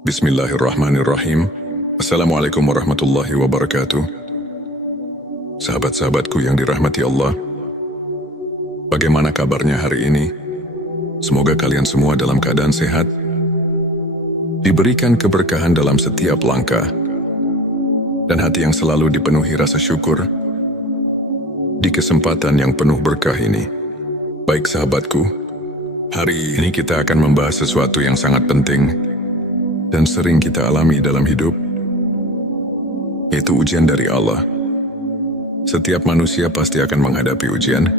Bismillahirrahmanirrahim. Assalamualaikum warahmatullahi wabarakatuh. Sahabat-sahabatku yang dirahmati Allah, bagaimana kabarnya hari ini? Semoga kalian semua dalam keadaan sehat, diberikan keberkahan dalam setiap langkah, dan hati yang selalu dipenuhi rasa syukur di kesempatan yang penuh berkah ini. Baik sahabatku, hari ini kita akan membahas sesuatu yang sangat penting dan sering kita alami dalam hidup, yaitu ujian dari Allah. Setiap manusia pasti akan menghadapi ujian,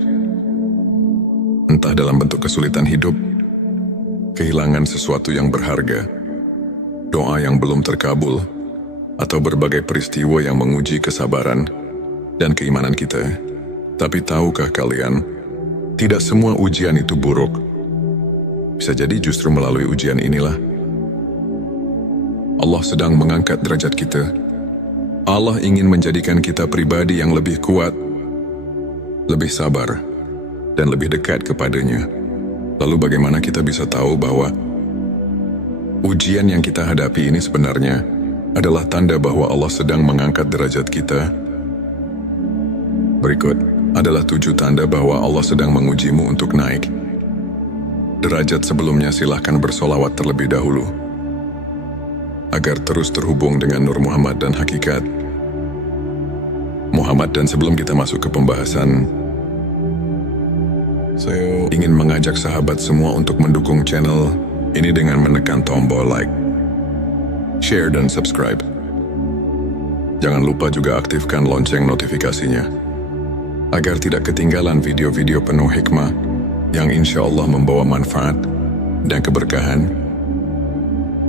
entah dalam bentuk kesulitan hidup, kehilangan sesuatu yang berharga, doa yang belum terkabul, atau berbagai peristiwa yang menguji kesabaran dan keimanan kita. Tapi tahukah kalian, tidak semua ujian itu buruk. Bisa jadi justru melalui ujian inilah Allah sedang mengangkat derajat kita. Allah ingin menjadikan kita pribadi yang lebih kuat, lebih sabar, dan lebih dekat kepadanya. Lalu bagaimana kita bisa tahu bahwa ujian yang kita hadapi ini sebenarnya adalah tanda bahwa Allah sedang mengangkat derajat kita? Berikut adalah 7 tanda bahwa Allah sedang mengujimu untuk naik derajat. Sebelumnya silahkan bersolawat terlebih dahulu agar terus terhubung dengan Nur Muhammad dan hakikat Muhammad. Dan sebelum kita masuk ke pembahasan, saya ingin mengajak sahabat semua untuk mendukung channel ini dengan menekan tombol like, share, dan subscribe. Jangan lupa juga aktifkan lonceng notifikasinya agar tidak ketinggalan video-video penuh hikmah yang insya Allah membawa manfaat dan keberkahan.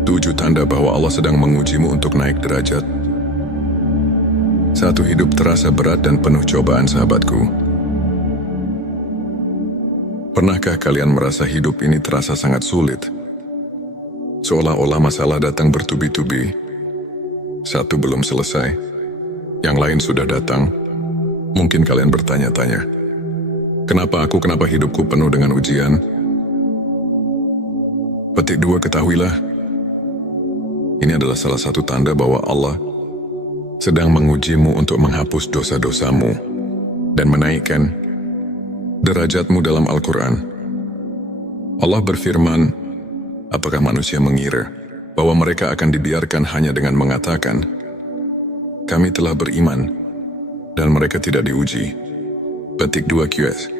7 tanda bahwa Allah sedang mengujimu untuk naik derajat. 1. Hidup terasa berat dan penuh cobaan. Sahabatku, pernahkah kalian merasa hidup ini terasa sangat sulit? Seolah-olah masalah datang bertubi-tubi. Satu belum selesai, yang lain sudah datang. Mungkin kalian bertanya-tanya, kenapa hidupku penuh dengan ujian? Petik 2, ketahuilah, ini adalah salah satu tanda bahwa Allah sedang mengujimu untuk menghapus dosa-dosamu dan menaikkan derajatmu. Dalam Al-Quran, Allah berfirman, apakah manusia mengira bahwa mereka akan dibiarkan hanya dengan mengatakan, kami telah beriman, dan mereka tidak diuji? Petik 2 QS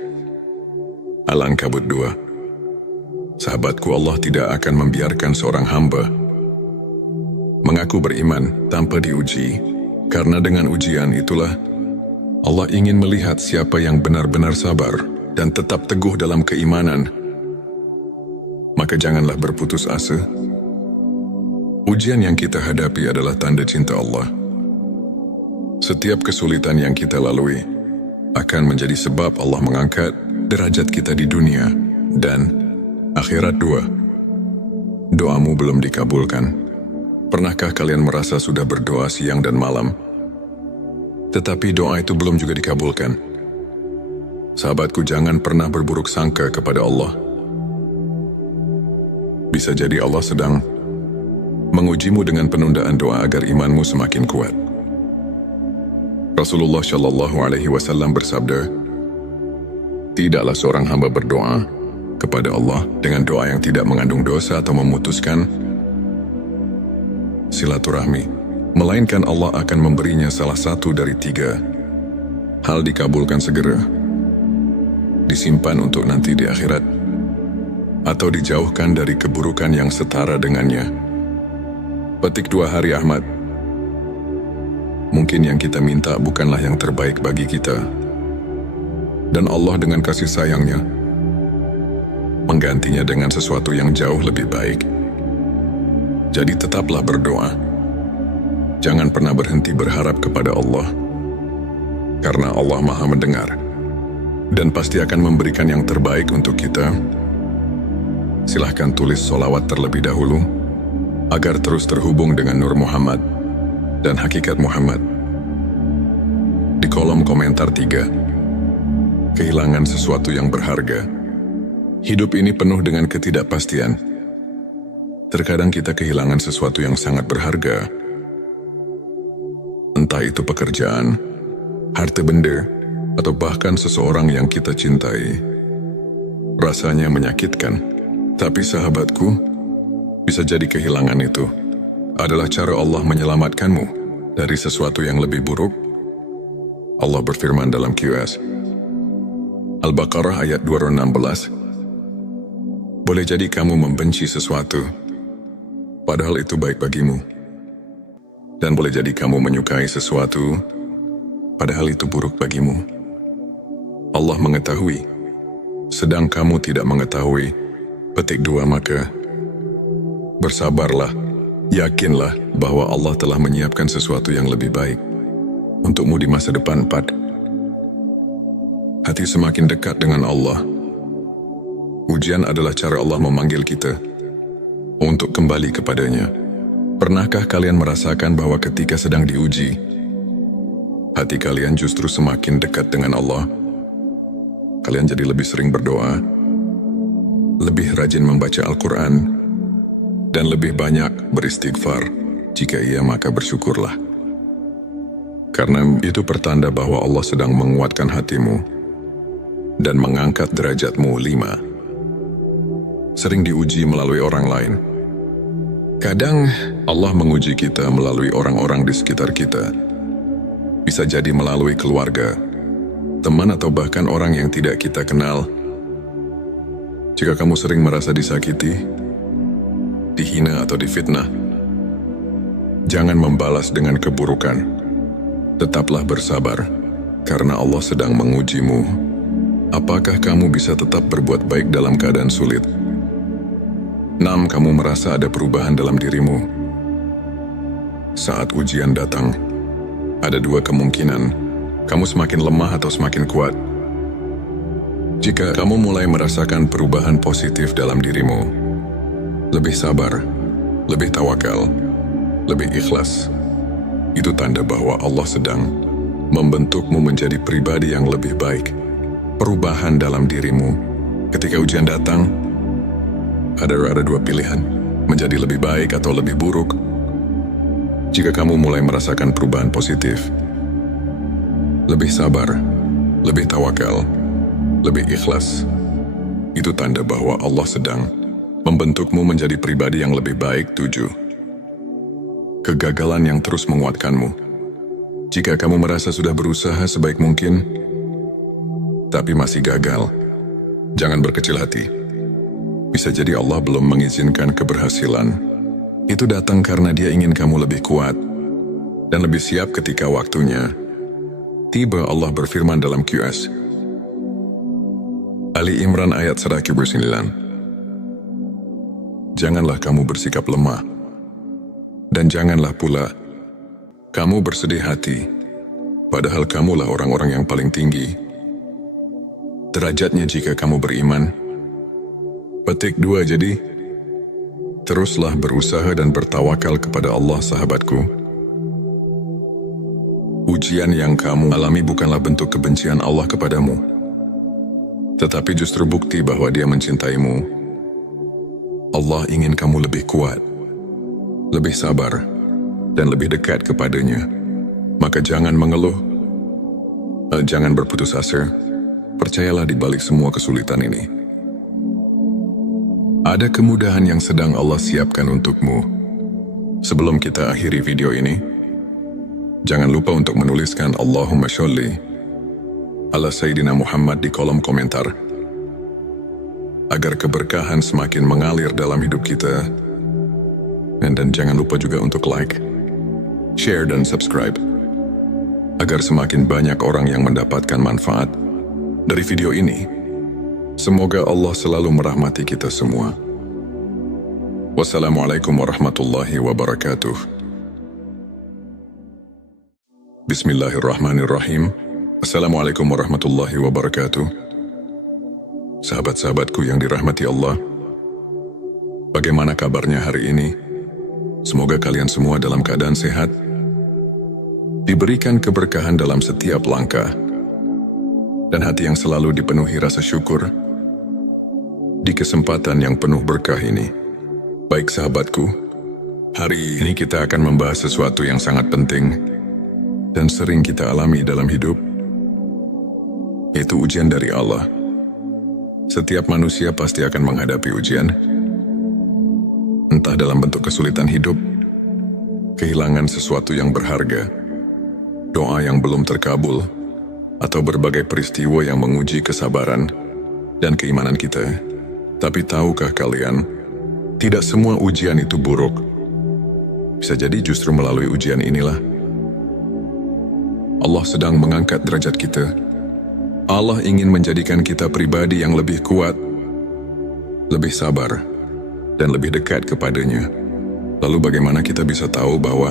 Al-Ankabut 2. Sahabatku, Allah tidak akan membiarkan seorang hamba mengaku beriman tanpa diuji, karena dengan ujian itulah Allah ingin melihat siapa yang benar-benar sabar dan tetap teguh dalam keimanan. Maka janganlah berputus asa. Ujian yang kita hadapi adalah tanda cinta Allah. Setiap kesulitan yang kita lalui akan menjadi sebab Allah mengangkat derajat kita di dunia dan akhirat. 2. Doamu belum dikabulkan. Pernahkah kalian merasa sudah berdoa siang dan malam, tetapi doa itu belum juga dikabulkan? Sahabatku, jangan pernah berburuk sangka kepada Allah. Bisa jadi Allah sedang mengujimu dengan penundaan doa agar imanmu semakin kuat. Rasulullah Shallallahu Alaihi Wasallam bersabda, tidaklah seorang hamba berdoa kepada Allah dengan doa yang tidak mengandung dosa atau memutuskan silaturahmi, melainkan Allah akan memberinya salah satu dari 3 hal: dikabulkan segera, disimpan untuk nanti di akhirat, atau dijauhkan dari keburukan yang setara dengannya. Petik 2 Hari Ahmad. Mungkin yang kita minta bukanlah yang terbaik bagi kita, dan Allah dengan kasih sayangnya menggantinya dengan sesuatu yang jauh lebih baik. Jadi tetaplah berdoa. Jangan pernah berhenti berharap kepada Allah, karena Allah Maha mendengar dan pasti akan memberikan yang terbaik untuk kita. Silahkan tulis solawat terlebih dahulu agar terus terhubung dengan Nur Muhammad dan hakikat Muhammad. Di kolom komentar 3. Kehilangan sesuatu yang berharga. Hidup ini penuh dengan ketidakpastian. Terkadang kita kehilangan sesuatu yang sangat berharga. Entah itu pekerjaan, harta benda, atau bahkan seseorang yang kita cintai. Rasanya menyakitkan, tapi sahabatku, bisa jadi kehilangan itu adalah cara Allah menyelamatkanmu dari sesuatu yang lebih buruk. Allah berfirman dalam QS Al-Baqarah ayat 216, boleh jadi kamu membenci sesuatu, padahal itu baik bagimu. Dan boleh jadi kamu menyukai sesuatu, padahal itu buruk bagimu. Allah mengetahui, sedang kamu tidak mengetahui. Petik 2, maka bersabarlah, yakinlah bahwa Allah telah menyiapkan sesuatu yang lebih baik untukmu di masa depan. 4. Hati semakin dekat dengan Allah. Ujian adalah cara Allah memanggil kita untuk kembali kepadanya. Pernahkah kalian merasakan bahwa ketika sedang diuji, hati kalian justru semakin dekat dengan Allah? Kalian jadi lebih sering berdoa, lebih rajin membaca Al-Quran, dan lebih banyak beristighfar. Jika iya, maka bersyukurlah. Karena itu pertanda bahwa Allah sedang menguatkan hatimu dan mengangkat derajatmu. 5. Sering diuji melalui orang lain. Kadang Allah menguji kita melalui orang-orang di sekitar kita. Bisa jadi melalui keluarga, teman, atau bahkan orang yang tidak kita kenal. Jika kamu sering merasa disakiti, dihina, atau difitnah, jangan membalas dengan keburukan. Tetaplah bersabar, karena Allah sedang mengujimu. Apakah kamu bisa tetap berbuat baik dalam keadaan sulit? 6. Kamu merasa ada perubahan dalam dirimu. Saat ujian datang, ada 2 kemungkinan. Kamu semakin lemah atau semakin kuat. Jika kamu mulai merasakan perubahan positif dalam dirimu, lebih sabar, lebih tawakal, lebih ikhlas, itu tanda bahwa Allah sedang membentukmu menjadi pribadi yang lebih baik. Perubahan dalam dirimu. Ketika ujian datang, ada 2 pilihan, menjadi lebih baik atau lebih buruk. Jika kamu mulai merasakan perubahan positif, lebih sabar, lebih tawakal, lebih ikhlas, itu tanda bahwa Allah sedang membentukmu menjadi pribadi yang lebih baik. 7. Kegagalan yang terus menguatkanmu. Jika kamu merasa sudah berusaha sebaik mungkin, tapi masih gagal, jangan berkecil hati. Bisa jadi Allah belum mengizinkan keberhasilan. Itu datang karena Dia ingin kamu lebih kuat dan lebih siap ketika waktunya tiba. Allah berfirman dalam QS Ali Imran ayat 109, janganlah kamu bersikap lemah, dan janganlah pula kamu bersedih hati, padahal kamulah orang-orang yang paling tinggi derajatnya jika kamu beriman. Petik 2. Jadi, teruslah berusaha dan bertawakal kepada Allah, sahabatku. Ujian yang kamu alami bukanlah bentuk kebencian Allah kepadamu, tetapi justru bukti bahwa Dia mencintaimu. Allah ingin kamu lebih kuat, lebih sabar, dan lebih dekat kepadanya. Maka jangan mengeluh, jangan berputus asa. Percayalah di balik semua kesulitan ini, ada kemudahan yang sedang Allah siapkan untukmu. Sebelum kita akhiri video ini, jangan lupa untuk menuliskan Allahumma sholli ala Sayyidina Muhammad di kolom komentar, agar keberkahan semakin mengalir dalam hidup kita. Dan jangan lupa juga untuk like, share, dan subscribe, agar semakin banyak orang yang mendapatkan manfaat dari video ini. Semoga Allah selalu merahmati kita semua. Wassalamualaikum warahmatullahi wabarakatuh. Bismillahirrahmanirrahim. Assalamualaikum warahmatullahi wabarakatuh. Sahabat-sahabatku yang dirahmati Allah, bagaimana kabarnya hari ini? Semoga kalian semua dalam keadaan sehat, diberikan keberkahan dalam setiap langkah, dan hati yang selalu dipenuhi rasa syukur di kesempatan yang penuh berkah ini. Baik sahabatku, hari ini kita akan membahas sesuatu yang sangat penting dan sering kita alami dalam hidup, yaitu ujian dari Allah. Setiap manusia pasti akan menghadapi ujian, entah dalam bentuk kesulitan hidup, kehilangan sesuatu yang berharga, doa yang belum terkabul, atau berbagai peristiwa yang menguji kesabaran dan keimanan kita. Tapi tahukah kalian, tidak semua ujian itu buruk. Bisa jadi justru melalui ujian inilah Allah sedang mengangkat derajat kita. Allah ingin menjadikan kita pribadi yang lebih kuat, lebih sabar, dan lebih dekat kepadanya. Lalu bagaimana kita bisa tahu bahwa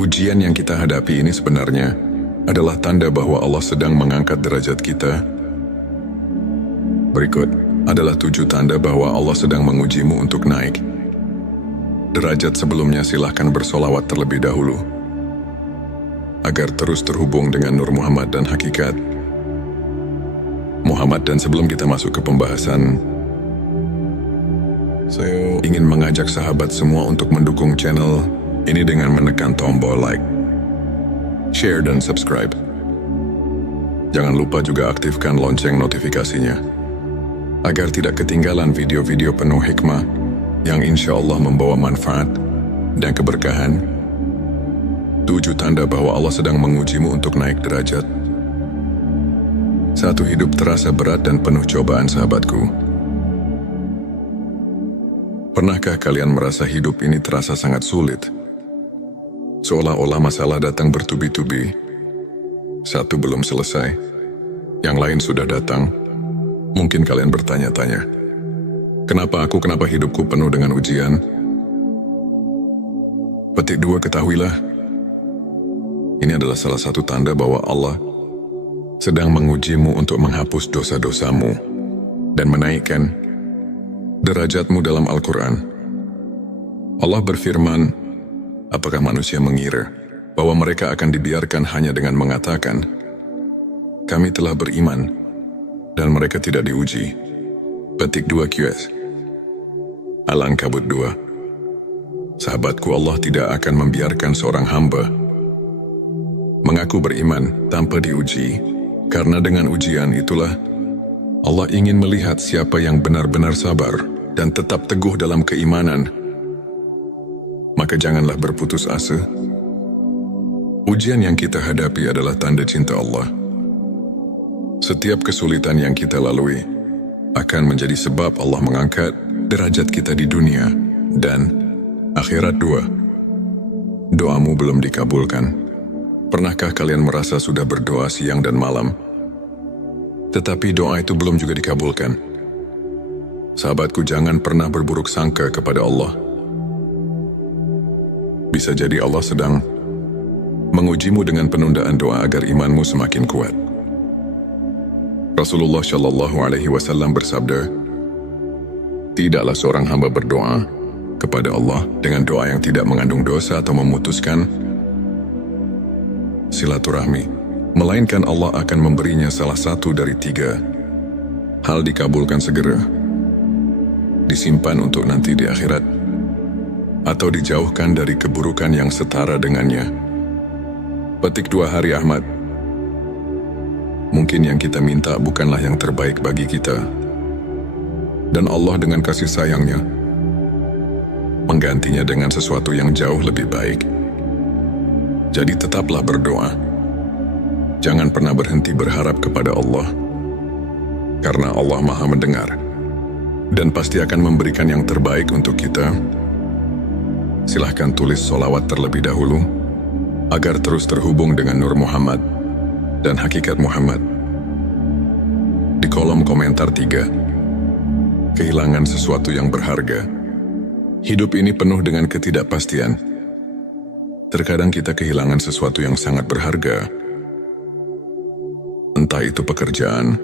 ujian yang kita hadapi ini sebenarnya adalah tanda bahwa Allah sedang mengangkat derajat kita? Berikut adalah 7 tanda bahwa Allah sedang mengujimu untuk naik derajat. Sebelumnya silahkan bersolawat terlebih dahulu agar terus terhubung dengan Nur Muhammad dan Hakikat Muhammad. Dan sebelum kita masuk ke pembahasan, saya ingin mengajak sahabat semua untuk mendukung channel ini dengan menekan tombol like, share, dan subscribe. Jangan lupa juga aktifkan lonceng notifikasinya agar tidak ketinggalan video-video penuh hikmah yang insya Allah membawa manfaat dan keberkahan. 7 tanda bahwa Allah sedang mengujimu untuk naik derajat. 1. Hidup terasa berat dan penuh cobaan. Sahabatku, pernahkah kalian merasa hidup ini terasa sangat sulit? Seolah-olah masalah datang bertubi-tubi. Satu belum selesai, yang lain sudah datang. Mungkin kalian bertanya-tanya, kenapa hidupku penuh dengan ujian? Petik 2, ketahuilah, ini adalah salah satu tanda bahwa Allah sedang mengujimu untuk menghapus dosa-dosamu dan menaikkan derajatmu. Dalam Al-Quran, Allah berfirman, apakah manusia mengira bahwa mereka akan dibiarkan hanya dengan mengatakan, kami telah beriman, dan mereka tidak diuji? Petik 2 QS Al-Ankabut 2. Sahabatku, Allah tidak akan membiarkan seorang hamba mengaku beriman tanpa diuji, karena dengan ujian itulah Allah ingin melihat siapa yang benar-benar sabar dan tetap teguh dalam keimanan. Maka janganlah berputus asa. Ujian yang kita hadapi adalah tanda cinta Allah. Setiap kesulitan yang kita lalui akan menjadi sebab Allah mengangkat derajat kita di dunia dan akhirat. 2. Doamu belum dikabulkan. Pernahkah kalian merasa sudah berdoa siang dan malam, tetapi doa itu belum juga dikabulkan? Sahabatku, jangan pernah berburuk sangka kepada Allah. Bisa jadi Allah sedang mengujimu dengan penundaan doa agar imanmu semakin kuat. Rasulullah Shallallahu Alaihi Wasallam bersabda, tidaklah seorang hamba berdoa kepada Allah dengan doa yang tidak mengandung dosa atau memutuskan silaturahmi, melainkan Allah akan memberinya salah satu dari 3 hal: dikabulkan segera, disimpan untuk nanti di akhirat, atau dijauhkan dari keburukan yang setara dengannya. Petik 2 Hari Ahmad. Mungkin yang kita minta bukanlah yang terbaik bagi kita, dan Allah dengan kasih sayangnya menggantinya dengan sesuatu yang jauh lebih baik. Jadi tetaplah berdoa. Jangan pernah berhenti berharap kepada Allah, karena Allah Maha mendengar dan pasti akan memberikan yang terbaik untuk kita. Silahkan tulis solawat terlebih dahulu agar terus terhubung dengan Nur Muhammad dan Hakikat Muhammad. Di kolom komentar 3. Kehilangan sesuatu yang berharga. Hidup ini penuh dengan ketidakpastian. Terkadang kita kehilangan sesuatu yang sangat berharga. Entah itu pekerjaan,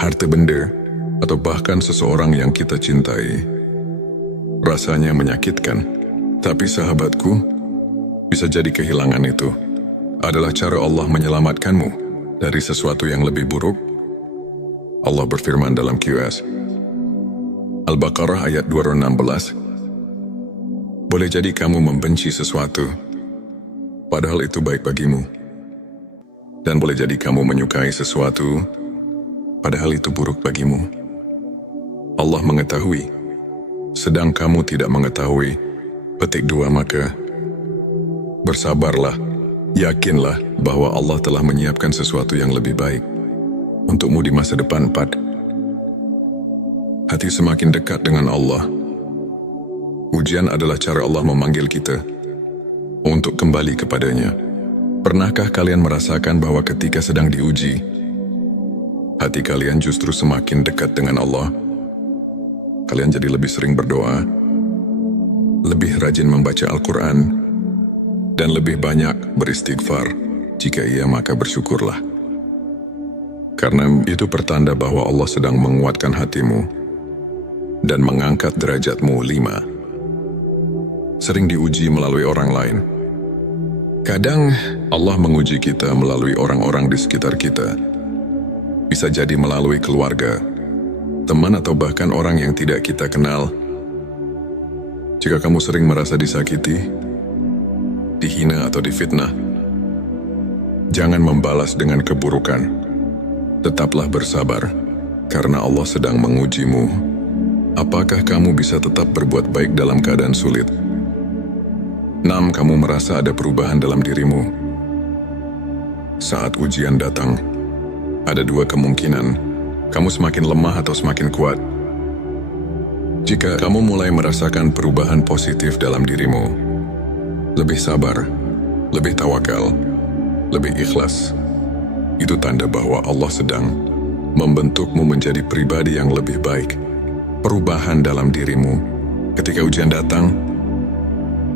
harta benda, atau bahkan seseorang yang kita cintai. Rasanya menyakitkan, tapi sahabatku, bisa jadi kehilangan itu adalah cara Allah menyelamatkanmu dari sesuatu yang lebih buruk. Allah berfirman dalam QS Al-Baqarah ayat 216. Boleh jadi kamu membenci sesuatu, padahal itu baik bagimu. Dan boleh jadi kamu menyukai sesuatu, padahal itu buruk bagimu. Allah mengetahui, sedang kamu tidak mengetahui. Petik 2. Maka bersabarlah, yakinlah bahwa Allah telah menyiapkan sesuatu yang lebih baik untukmu di masa depan. 4. Hati semakin dekat dengan Allah. Ujian adalah cara Allah memanggil kita untuk kembali kepadanya. Pernahkah kalian merasakan bahwa ketika sedang diuji, hati kalian justru semakin dekat dengan Allah? Kalian jadi lebih sering berdoa, lebih rajin membaca Al-Quran, dan lebih banyak beristighfar. Jika iya, maka bersyukurlah. Karena itu pertanda bahwa Allah sedang menguatkan hatimu dan mengangkat derajatmu. 5. Sering diuji melalui orang lain. Kadang Allah menguji kita melalui orang-orang di sekitar kita. Bisa jadi melalui keluarga, teman, atau bahkan orang yang tidak kita kenal. Jika kamu sering merasa disakiti, dihina, atau difitnah, jangan membalas dengan keburukan. Tetaplah bersabar, karena Allah sedang mengujimu. Apakah kamu bisa tetap berbuat baik dalam keadaan sulit? 6. Kamu merasa ada perubahan dalam dirimu. Saat ujian datang, ada dua kemungkinan. Kamu semakin lemah atau semakin kuat. Jika kamu mulai merasakan perubahan positif dalam dirimu, lebih sabar, lebih tawakal, lebih ikhlas, itu tanda bahwa Allah sedang membentukmu menjadi pribadi yang lebih baik. Perubahan dalam dirimu. Ketika ujian datang,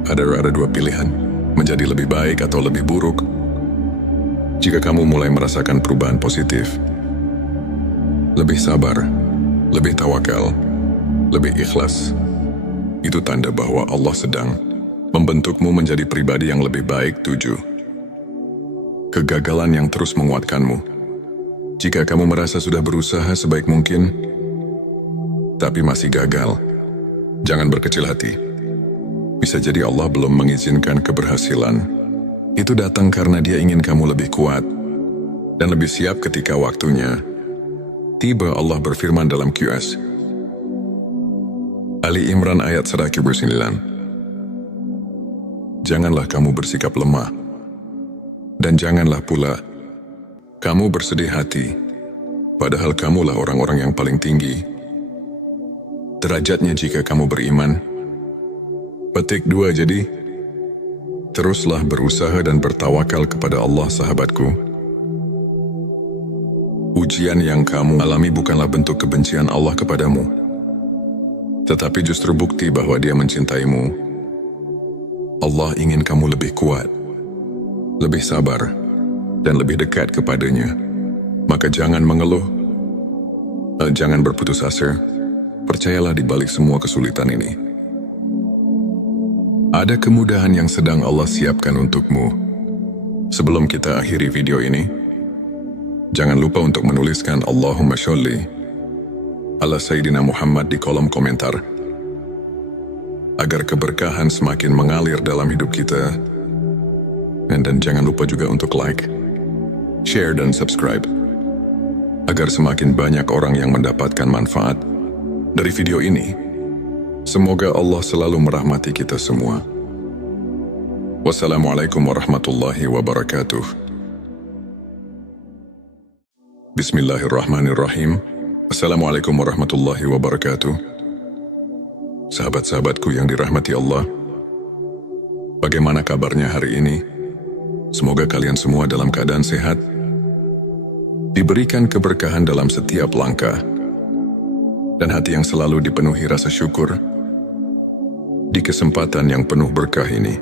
ada dua pilihan, menjadi lebih baik atau lebih buruk. Jika kamu mulai merasakan perubahan positif, lebih sabar, lebih tawakal, lebih ikhlas, itu tanda bahwa Allah sedang membentukmu menjadi pribadi yang lebih baik. 7. Kegagalan yang terus menguatkanmu. Jika kamu merasa sudah berusaha sebaik mungkin, tapi masih gagal, jangan berkecil hati. Bisa jadi Allah belum mengizinkan keberhasilan. Itu datang karena Dia ingin kamu lebih kuat dan lebih siap ketika waktunya tiba. Allah berfirman dalam QS Ali Imran ayat 109. Janganlah kamu bersikap lemah, dan janganlah pula kamu bersedih hati, padahal kamulah orang-orang yang paling tinggi derajatnya jika kamu beriman. Petik 2. Jadi, teruslah berusaha dan bertawakal kepada Allah, sahabatku. Ujian yang kamu alami bukanlah bentuk kebencian Allah kepadamu, tetapi justru bukti bahwa Dia mencintaimu. Allah ingin kamu lebih kuat, lebih sabar, dan lebih dekat kepadanya. Maka jangan mengeluh, jangan berputus asa. Percayalah di balik semua kesulitan ini, ada kemudahan yang sedang Allah siapkan untukmu. Sebelum kita akhiri video ini, jangan lupa untuk menuliskan Allahumma sholli ala Sayyidina Muhammad di kolom komentar, agar keberkahan semakin mengalir dalam hidup kita. Dan jangan lupa juga untuk like, share, dan subscribe, agar semakin banyak orang yang mendapatkan manfaat dari video ini. Semoga Allah selalu merahmati kita semua. Wassalamualaikum warahmatullahi wabarakatuh. Bismillahirrahmanirrahim. Assalamualaikum warahmatullahi wabarakatuh. Sahabat-sahabatku yang dirahmati Allah, bagaimana kabarnya hari ini? Semoga kalian semua dalam keadaan sehat, diberikan keberkahan dalam setiap langkah, dan hati yang selalu dipenuhi rasa syukur di kesempatan yang penuh berkah ini.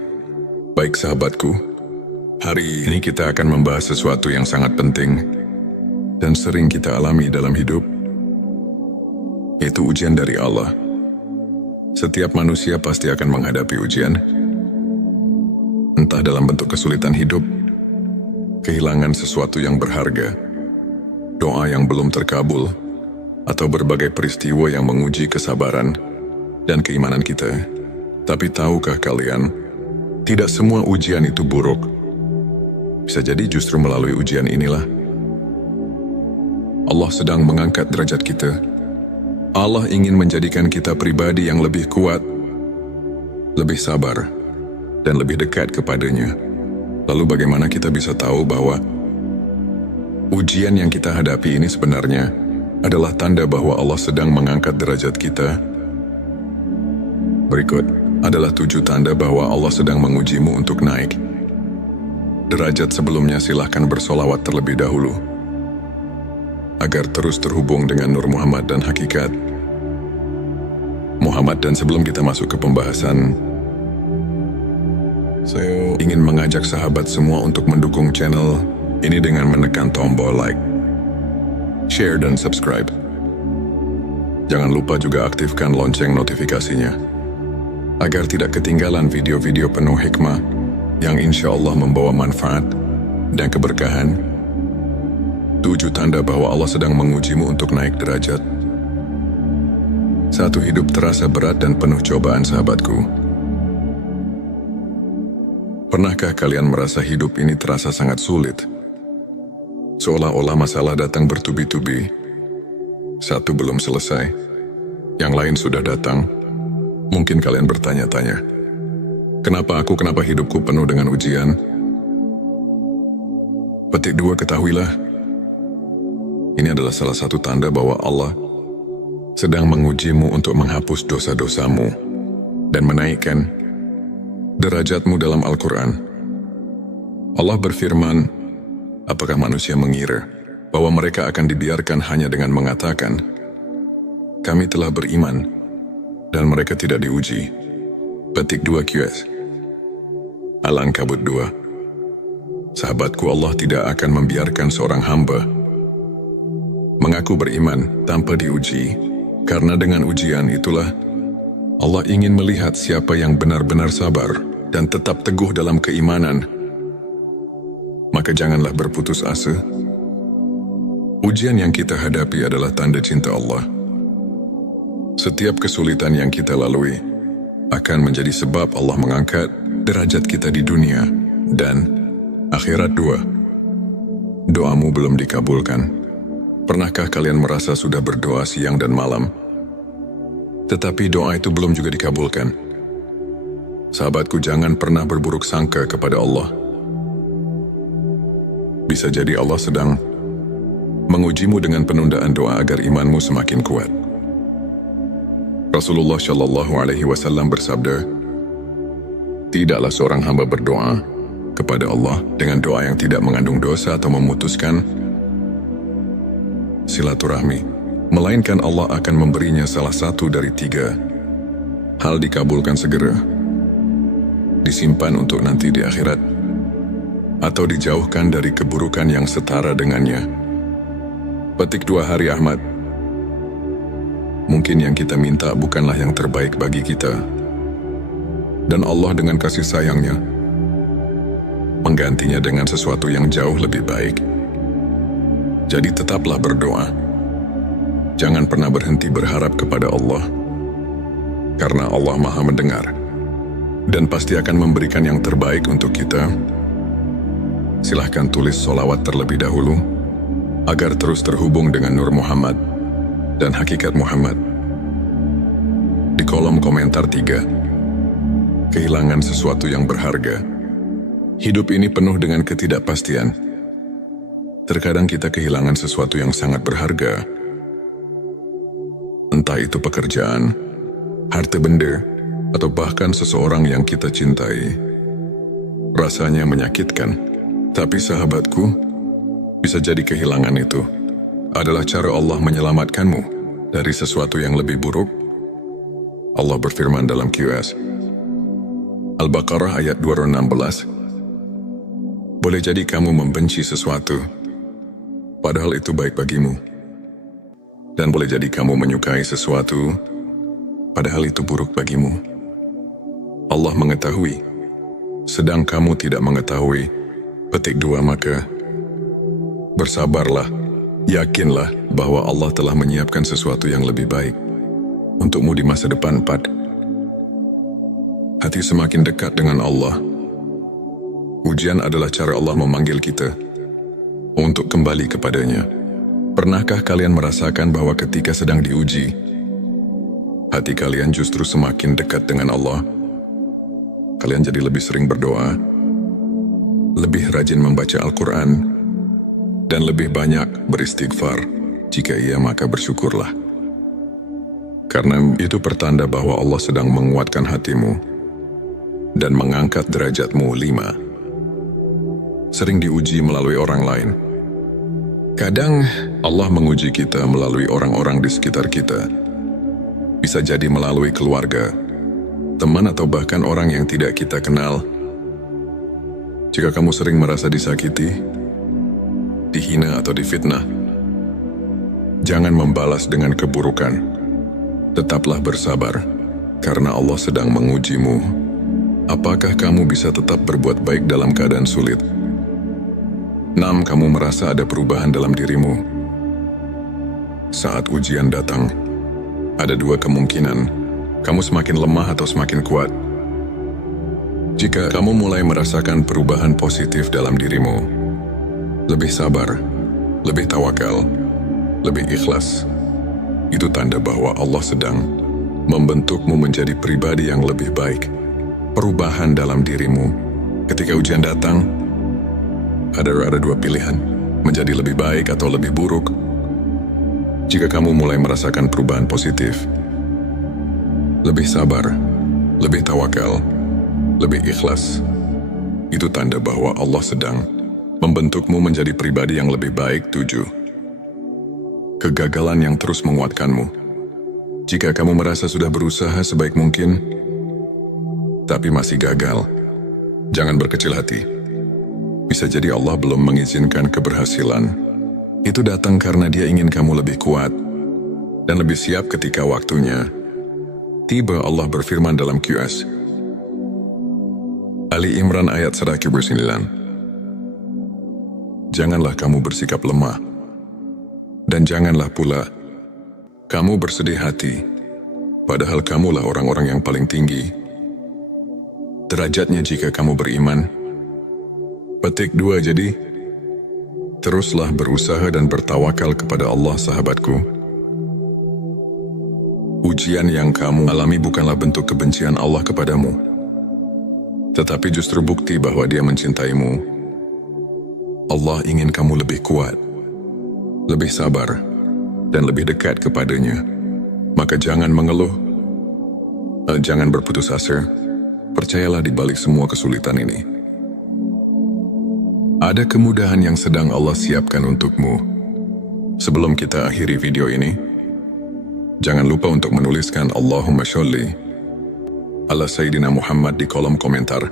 Baik sahabatku, hari ini kita akan membahas sesuatu yang sangat penting dan sering kita alami dalam hidup, yaitu ujian dari Allah. Setiap manusia pasti akan menghadapi ujian, entah dalam bentuk kesulitan hidup, kehilangan sesuatu yang berharga, doa yang belum terkabul, atau berbagai peristiwa yang menguji kesabaran dan keimanan kita. Tapi tahukah kalian, tidak semua ujian itu buruk. Bisa jadi justru melalui ujian inilah Allah sedang mengangkat derajat kita. Allah ingin menjadikan kita pribadi yang lebih kuat, lebih sabar, dan lebih dekat kepadanya. Lalu bagaimana kita bisa tahu bahwa ujian yang kita hadapi ini sebenarnya adalah tanda bahwa Allah sedang mengangkat derajat kita? Berikut adalah 7 tanda bahwa Allah sedang mengujimu untuk naik derajat. Sebelumnya silahkan bersolawat terlebih dahulu agar terus terhubung dengan Nur Muhammad dan hakikat Muhammad. Dan sebelum kita masuk ke pembahasan, saya ingin mengajak sahabat semua untuk mendukung channel ini dengan menekan tombol like, share, dan subscribe. Jangan lupa juga aktifkan lonceng notifikasinya agar tidak ketinggalan video-video penuh hikmah yang insya Allah membawa manfaat dan keberkahan. 7 tanda bahwa Allah sedang mengujimu untuk naik derajat. 1. Hidup terasa berat dan penuh cobaan. Sahabatku, pernahkah kalian merasa hidup ini terasa sangat sulit? Seolah-olah masalah datang bertubi-tubi. Satu belum selesai, yang lain sudah datang. Mungkin kalian bertanya-tanya, kenapa hidupku penuh dengan ujian? Petik 2, ketahuilah, ini adalah salah satu tanda bahwa Allah sedang mengujimu untuk menghapus dosa-dosamu dan menaikkan derajatmu. Dalam Al-Quran, Allah berfirman, apakah manusia mengira bahwa mereka akan dibiarkan hanya dengan mengatakan, kami telah beriman, dan mereka tidak diuji? Petik 2 QS Al-Ankabut 2. Sahabatku, Allah tidak akan membiarkan seorang hamba mengaku beriman tanpa diuji, karena dengan ujian itulah Allah ingin melihat siapa yang benar-benar sabar dan tetap teguh dalam keimanan. Maka janganlah berputus asa. Ujian yang kita hadapi adalah tanda cinta Allah. Setiap kesulitan yang kita lalui akan menjadi sebab Allah mengangkat derajat kita di dunia dan akhirat. 2. Doamu belum dikabulkan. Pernahkah kalian merasa sudah berdoa siang dan malam, tetapi doa itu belum juga dikabulkan? Sahabatku, jangan pernah berburuk sangka kepada Allah. Bisa jadi Allah sedang mengujimu dengan penundaan doa agar imanmu semakin kuat. Rasulullah Shallallahu Alaihi Wasallam bersabda, tidaklah seorang hamba berdoa kepada Allah dengan doa yang tidak mengandung dosa atau memutuskan silaturahmi, melainkan Allah akan memberinya salah satu dari 3 hal: dikabulkan segera, disimpan untuk nanti di akhirat, atau dijauhkan dari keburukan yang setara dengannya. Petik 2 Hari Ahmad. Mungkin yang kita minta bukanlah yang terbaik bagi kita, dan Allah dengan kasih sayangnya menggantinya dengan sesuatu yang jauh lebih baik. Jadi tetaplah berdoa. Jangan pernah berhenti berharap kepada Allah, karena Allah Maha mendengar dan pasti akan memberikan yang terbaik untuk kita. Silahkan tulis solawat terlebih dahulu agar terus terhubung dengan Nur Muhammad dan hakikat Muhammad. Di kolom komentar 3. Kehilangan sesuatu yang berharga. Hidup ini penuh dengan ketidakpastian. Terkadang kita kehilangan sesuatu yang sangat berharga. Entah itu pekerjaan, harta benda, atau bahkan seseorang yang kita cintai. Rasanya menyakitkan, tapi sahabatku, bisa jadi kehilangan itu adalah cara Allah menyelamatkanmu dari sesuatu yang lebih buruk. Allah berfirman dalam QS Al-Baqarah ayat 216, boleh jadi kamu membenci sesuatu padahal itu baik bagimu, dan boleh jadi kamu menyukai sesuatu padahal itu buruk bagimu. Allah mengetahui, sedang kamu tidak mengetahui. Petik 2 Maka bersabarlah Yakinlah bahwa Allah telah menyiapkan sesuatu yang lebih baik untukmu di masa depan. 4. Hati semakin dekat dengan Allah. Ujian adalah cara Allah memanggil kita untuk kembali kepadanya. Pernahkah kalian merasakan bahwa ketika sedang diuji, hati kalian justru semakin dekat dengan Allah? Kalian jadi lebih sering berdoa, lebih rajin membaca Al-Quran, dan lebih banyak beristighfar. Jika iya, maka bersyukurlah. Karena itu pertanda bahwa Allah sedang menguatkan hatimu dan mengangkat derajatmu. 5. Sering diuji melalui orang lain. Kadang Allah menguji kita melalui orang-orang di sekitar kita. Bisa jadi melalui keluarga, teman, atau bahkan orang yang tidak kita kenal. Jika kamu sering merasa disakiti, dihina, atau difitnah, jangan membalas dengan keburukan. Tetaplah bersabar, karena Allah sedang mengujimu. Apakah kamu bisa tetap berbuat baik dalam keadaan sulit? 6. Kamu merasa ada perubahan dalam dirimu. Saat ujian datang, ada dua kemungkinan: kamu semakin lemah atau semakin kuat. Jika kamu mulai merasakan perubahan positif dalam dirimu, lebih sabar, lebih tawakal, lebih ikhlas, itu tanda bahwa Allah sedang membentukmu menjadi pribadi yang lebih baik. Perubahan dalam dirimu. Ketika ujian datang, ada dua pilihan: menjadi lebih baik atau lebih buruk. Jika kamu mulai merasakan perubahan positif, lebih sabar, lebih tawakal, lebih ikhlas, itu tanda bahwa Allah sedang membentukmu menjadi pribadi yang lebih baik. 7. Kegagalan yang terus menguatkanmu. Jika kamu merasa sudah berusaha sebaik mungkin, tapi masih gagal, jangan berkecil hati. Bisa jadi Allah belum mengizinkan keberhasilan. Itu datang karena Dia ingin kamu lebih kuat dan lebih siap ketika waktunya tiba. Allah berfirman dalam QS Ali Imran ayat 109. Janganlah kamu bersikap lemah, dan janganlah pula kamu bersedih hati, padahal kamulah orang-orang yang paling tinggi derajatnya jika kamu beriman. Petik 2. Jadi, teruslah berusaha dan bertawakal kepada Allah, sahabatku. Ujian yang kamu alami bukanlah bentuk kebencian Allah kepadamu, tetapi justru bukti bahwa Dia mencintaimu. Allah ingin kamu lebih kuat, lebih sabar, dan lebih dekat kepadanya. Maka jangan mengeluh, jangan berputus asa. Percayalah di balik semua kesulitan ini, ada kemudahan yang sedang Allah siapkan untukmu. Sebelum kita akhiri video ini, jangan lupa untuk menuliskan Allahumma sholli ala Sayyidina Muhammad di kolom komentar,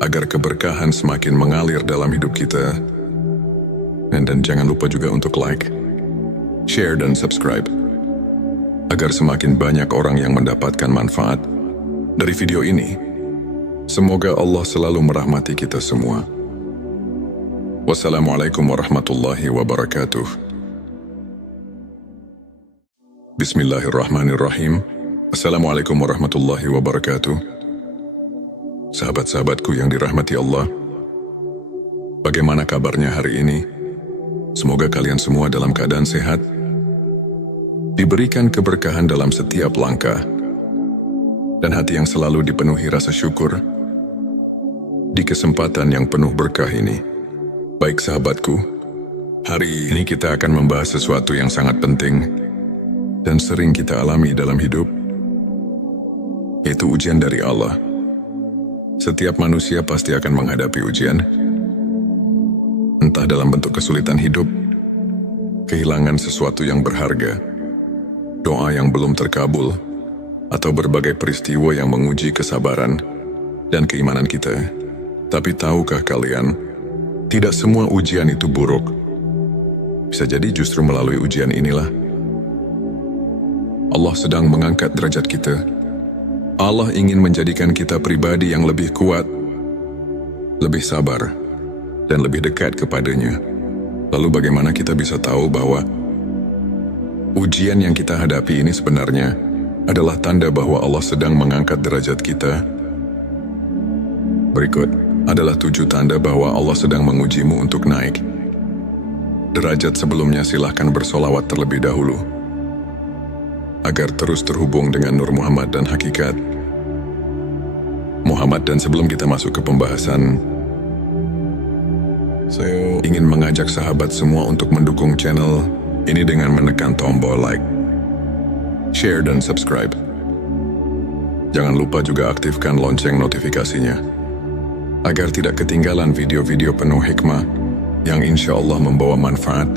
agar keberkahan semakin mengalir dalam hidup kita. Dan jangan lupa juga untuk like, share, dan subscribe, agar semakin banyak orang yang mendapatkan manfaat dari video ini. Semoga Allah selalu merahmati kita semua. Wassalamualaikum warahmatullahi wabarakatuh. Bismillahirrahmanirrahim. Assalamualaikum warahmatullahi wabarakatuh. Sahabat-sahabatku yang dirahmati Allah, bagaimana kabarnya hari ini? Semoga kalian semua dalam keadaan sehat, diberikan keberkahan dalam setiap langkah, dan hati yang selalu dipenuhi rasa syukur di kesempatan yang penuh berkah ini. Baik sahabatku, hari ini kita akan membahas sesuatu yang sangat penting dan sering kita alami dalam hidup, yaitu ujian dari Allah. Setiap manusia pasti akan menghadapi ujian, entah dalam bentuk kesulitan hidup, kehilangan sesuatu yang berharga, doa yang belum terkabul, atau berbagai peristiwa yang menguji kesabaran dan keimanan kita. Tapi tahukah kalian, tidak semua ujian itu buruk. Bisa jadi justru melalui ujian inilah Allah sedang mengangkat derajat kita. Allah ingin menjadikan kita pribadi yang lebih kuat, lebih sabar, dan lebih dekat kepadanya. Lalu bagaimana kita bisa tahu bahwa ujian yang kita hadapi ini sebenarnya adalah tanda bahwa Allah sedang mengangkat derajat kita? Berikut adalah 7 tanda bahwa Allah sedang mengujimu untuk naik derajat. Sebelumnya silahkan bersolawat terlebih dahulu agar terus terhubung dengan Nur Muhammad dan hakikat Muhammad. Dan sebelum kita masuk ke pembahasan, saya ingin mengajak sahabat semua untuk mendukung channel ini dengan menekan tombol like, share, dan subscribe. Jangan lupa juga aktifkan lonceng notifikasinya agar tidak ketinggalan video-video penuh hikmah yang insya Allah membawa manfaat